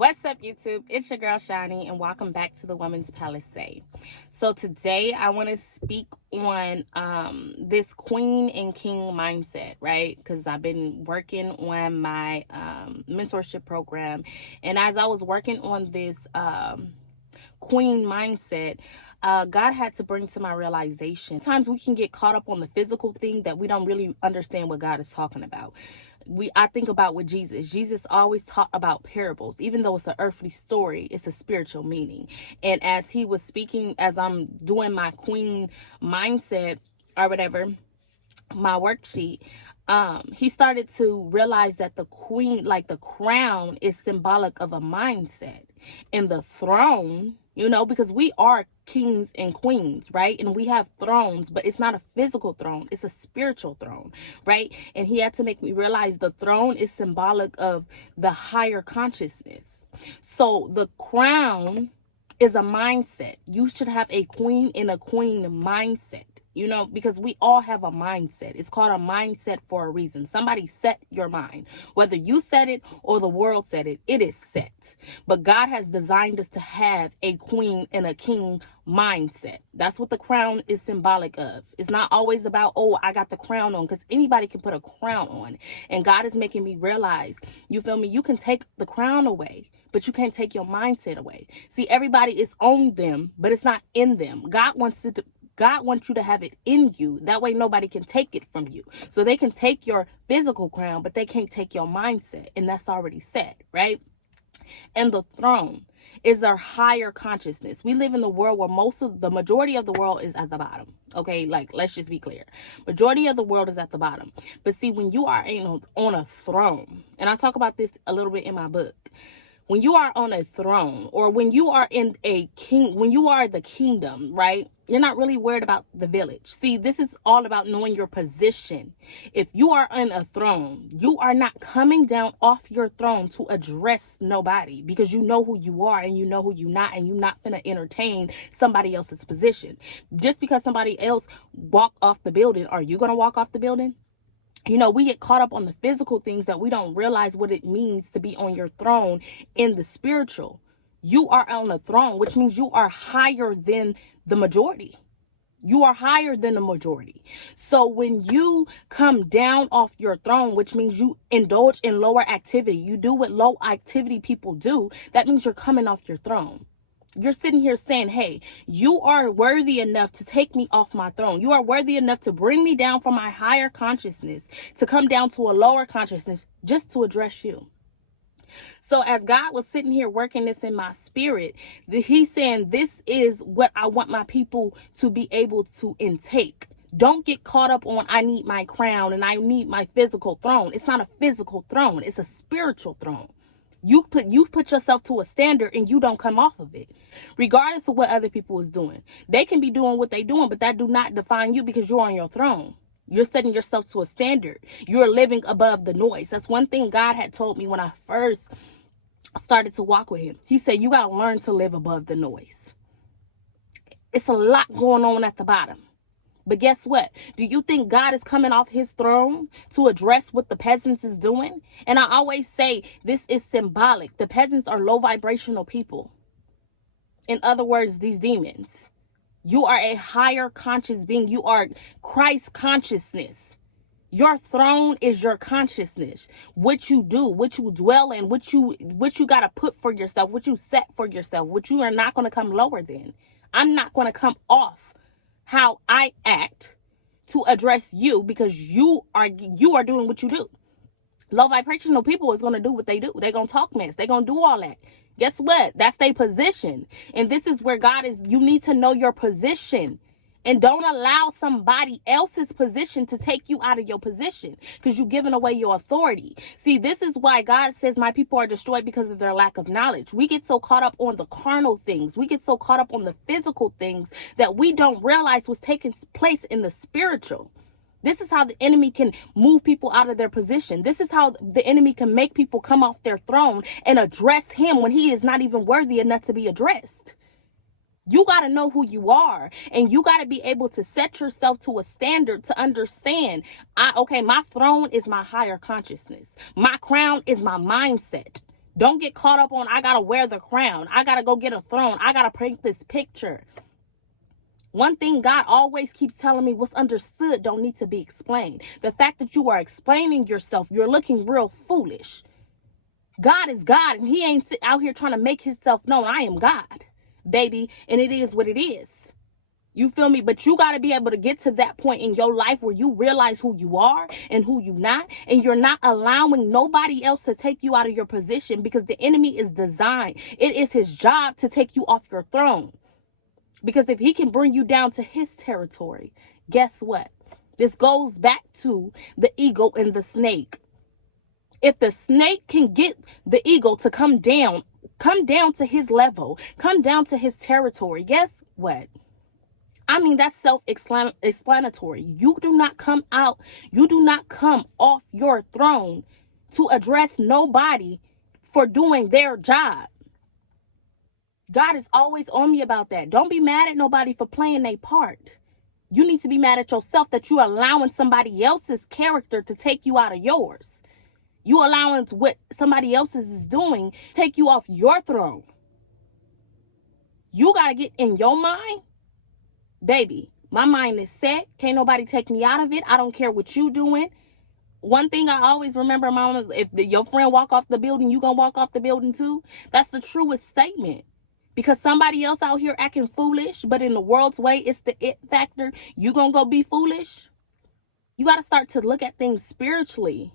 What's up, YouTube? It's your girl Shani, and welcome back to the Women's Palacè. So today I want to speak on this queen and king mindset, right? Because I've been working on my mentorship program, and as I was working on this queen mindset, God had to bring to my realization. Sometimes we can get caught up on the physical thing that we don't really understand what God is talking about. I think about with Jesus always taught about parables. Even though it's an earthly story, it's a spiritual meaning. And as he was speaking, as I'm doing my queen mindset or whatever, my worksheet, he started to realize that the queen, like the crown, is symbolic of a mindset, and the throne, because we are kings and queens, right? And we have thrones, but it's not a physical throne, it's a spiritual throne, right? And he had to make me realize the throne is symbolic of the higher consciousness. So the crown is a mindset. You should have a queen and a queen mindset. Because we all have a mindset. It's called a mindset for a reason. Somebody set your mind. Whether you set it or the world set it, it is set. But God has designed us to have a queen and a king mindset. That's what the crown is symbolic of. It's not always about, oh, I got the crown on, because anybody can put a crown on. And God is making me realize, you feel me? You can take the crown away, but you can't take your mindset away. See, everybody is on them, but it's not in them. God wants you to have it in you. That way nobody can take it from you. So they can take your physical crown, but they can't take your mindset. And that's already set, right? And the throne is our higher consciousness. We live in the world where the majority of the world is at the bottom. Okay, like, let's just be clear. Majority of the world is at the bottom. But see, when you are on a throne, and I talk about this a little bit in my book, when you are on a throne, or when you are when you are the kingdom, right? You're not really worried about the village. See, this is all about knowing your position. If you are on a throne, you are not coming down off your throne to address nobody, because you know who you are and you know who you're not, and you're not going to entertain somebody else's position. Just because somebody else walk off the building, are you going to walk off the building? We get caught up on the physical things that we don't realize what it means to be on your throne in the spiritual. You are on a throne, which means you are higher than the majority. You are higher than the majority. So when you come down off your throne, which means you indulge in lower activity, you do what low activity people do, that means you're coming off your throne. You're sitting here saying, hey, you are worthy enough to take me off my throne. You are worthy enough to bring me down from my higher consciousness, to come down to a lower consciousness, just to address you. So as God was sitting here working this in my spirit, he's saying, this is what I want my people to be able to intake. Don't get caught up on, I need my crown and I need my physical throne. It's not a physical throne. It's a spiritual throne. You put yourself to a standard and you don't come off of it, regardless of what other people is doing. They can be doing what they doing, but that do not define you, because you're on your throne. You're setting yourself to a standard. You're living above the noise. That's one thing God had told me when I first started to walk with him. He said, you got to learn to live above the noise. It's a lot going on at the bottom. But guess what? Do you think God is coming off his throne to address what the peasants is doing? And I always say this is symbolic. The peasants are low vibrational people. In other words, these demons. You are a higher conscious being. You are Christ consciousness. Your throne is your consciousness. What you do, what you dwell in, what you got to put for yourself, what you set for yourself, what you are not going to come lower than. I'm not going to come off how I act to address you, because you are doing what you do. Low vibrational people is going to do what they do. They're going to talk mess. They're going to do all that. Guess what? That's their position. And this is where God is. You need to know your position. And don't allow somebody else's position to take you out of your position, because you're giving away your authority. See, this is why God says my people are destroyed, because of their lack of knowledge. We get so caught up on the carnal things. We get so caught up on the physical things that we don't realize was taking place in the spiritual. This is how the enemy can move people out of their position. This is how the enemy can make people come off their throne and address him when he is not even worthy enough to be addressed. You got to know who you are, and you got to be able to set yourself to a standard to understand, my throne is my higher consciousness. My crown is my mindset. Don't get caught up on, I gotta wear the crown, I gotta go get a throne, I gotta paint this picture. One thing God always keeps telling me, what's understood don't need to be explained. The fact that you are explaining yourself, you're looking real foolish. God is God, and he ain't out here trying to make himself known. I am God, baby, and it is what it is. You feel me? But you got to be able to get to that point in your life where you realize who you are and who you not, and you're not allowing nobody else to take you out of your position, because the enemy is designed. It is his job to take you off your throne. Because if he can bring you down to his territory, guess what? This goes back to the eagle and the snake. If the snake can get the eagle to come down to his level, come down to his territory, guess what? I mean, that's self-explanatory. You do not come off your throne to address nobody for doing their job. God is always on me about that. Don't be mad at nobody for playing their part. You need to be mad at yourself that you're allowing somebody else's character to take you out of yours. You allowing what somebody else is doing take you off your throne. You got to get in your mind. Baby, my mind is set. Can't nobody take me out of it. I don't care what you doing. One thing I always remember, mama, if your friend walk off the building, you gonna walk off the building too. That's the truest statement. Because somebody else out here acting foolish, but in the world's way, it's the it factor. You gonna go be foolish? You got to start to look at things spiritually.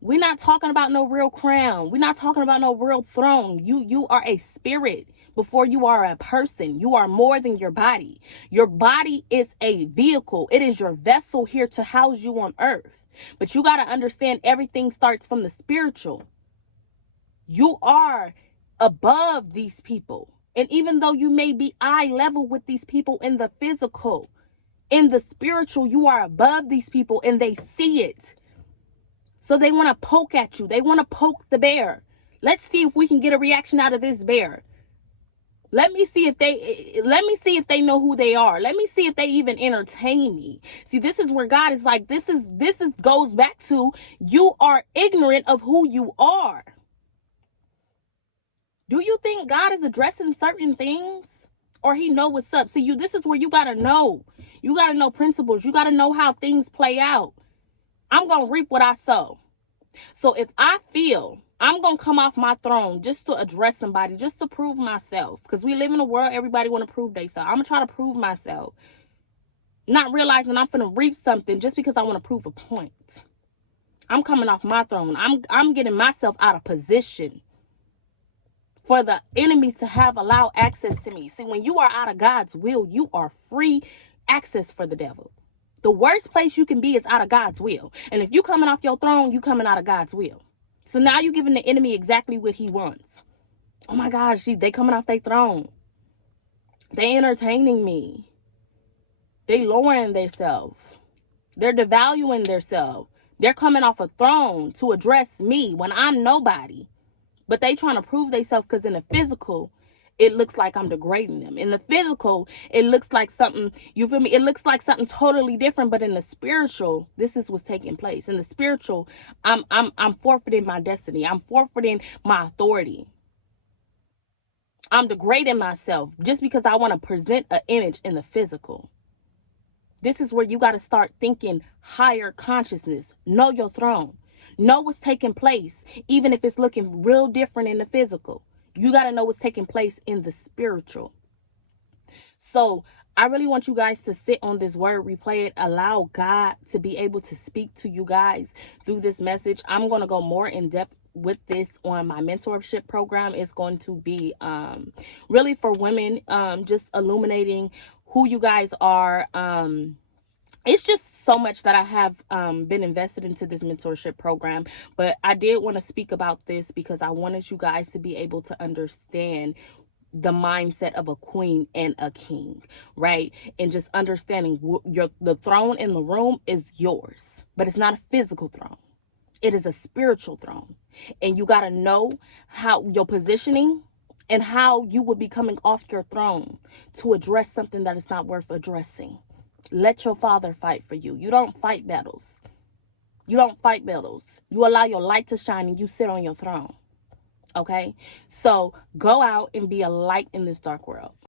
We're not talking about no real crown. We're not talking about no real throne. You are a spirit before you are a person. You are more than your body. Your body is a vehicle. It is your vessel here to house you on earth. But you got to understand, everything starts from the spiritual. You are above these people. And even though you may be eye level with these people in the physical, in the spiritual, you are above these people and they see it. So they want to poke at you. They want to poke the bear. Let's see if we can get a reaction out of this bear. Let me see if they know who they are. Let me see if they even entertain me. See, this is where God is like, this goes back to, you are ignorant of who you are. Do you think God is addressing certain things, or he know what's up? See, this is where you got to know. You got to know principles. You got to know how things play out. I'm going to reap what I sow. So if I feel I'm going to come off my throne just to address somebody, just to prove myself, because we live in a world, everybody want to prove themselves. I'm going to try to prove myself, not realizing I'm going to reap something just because I want to prove a point. I'm coming off my throne. I'm getting myself out of position for the enemy to have allowed access to me. See, when you are out of God's will, you are free access for the devil. The worst place you can be is out of God's will. And if you coming off your throne, you coming out of God's will. So now you're giving the enemy exactly what he wants. Oh my gosh, they coming off their throne. They entertaining me. They lowering themselves. They're devaluing themselves. They're coming off a throne to address me when I'm nobody. But they trying to prove themselves, because in the physical, it looks like I'm degrading them. In the physical, it looks like something, you feel me? It looks like something totally different. But in the spiritual, this is what's taking place. In the spiritual, I'm forfeiting my destiny. I'm forfeiting my authority. I'm degrading myself just because I want to present an image in the physical. This is where you got to start thinking higher consciousness. Know your throne. Know what's taking place, even if it's looking real different in the physical. You got to know what's taking place in the spiritual. So I really want you guys to sit on this word, replay it, allow God to be able to speak to you guys through this message. I'm going to go more in depth with this on my mentorship program. It's going to be really for women, just illuminating who you guys are. It's just so much that I have been invested into this mentorship program. But I did want to speak about this because I wanted you guys to be able to understand the mindset of a queen and a king, right? And just understanding the throne in the room is yours, but it's not a physical throne. It is a spiritual throne. And you got to know how your positioning and how you would be coming off your throne to address something that is not worth addressing. Let your Father fight for you. You don't fight battles. You don't fight battles. You allow your light to shine and you sit on your throne. Okay? So go out and be a light in this dark world.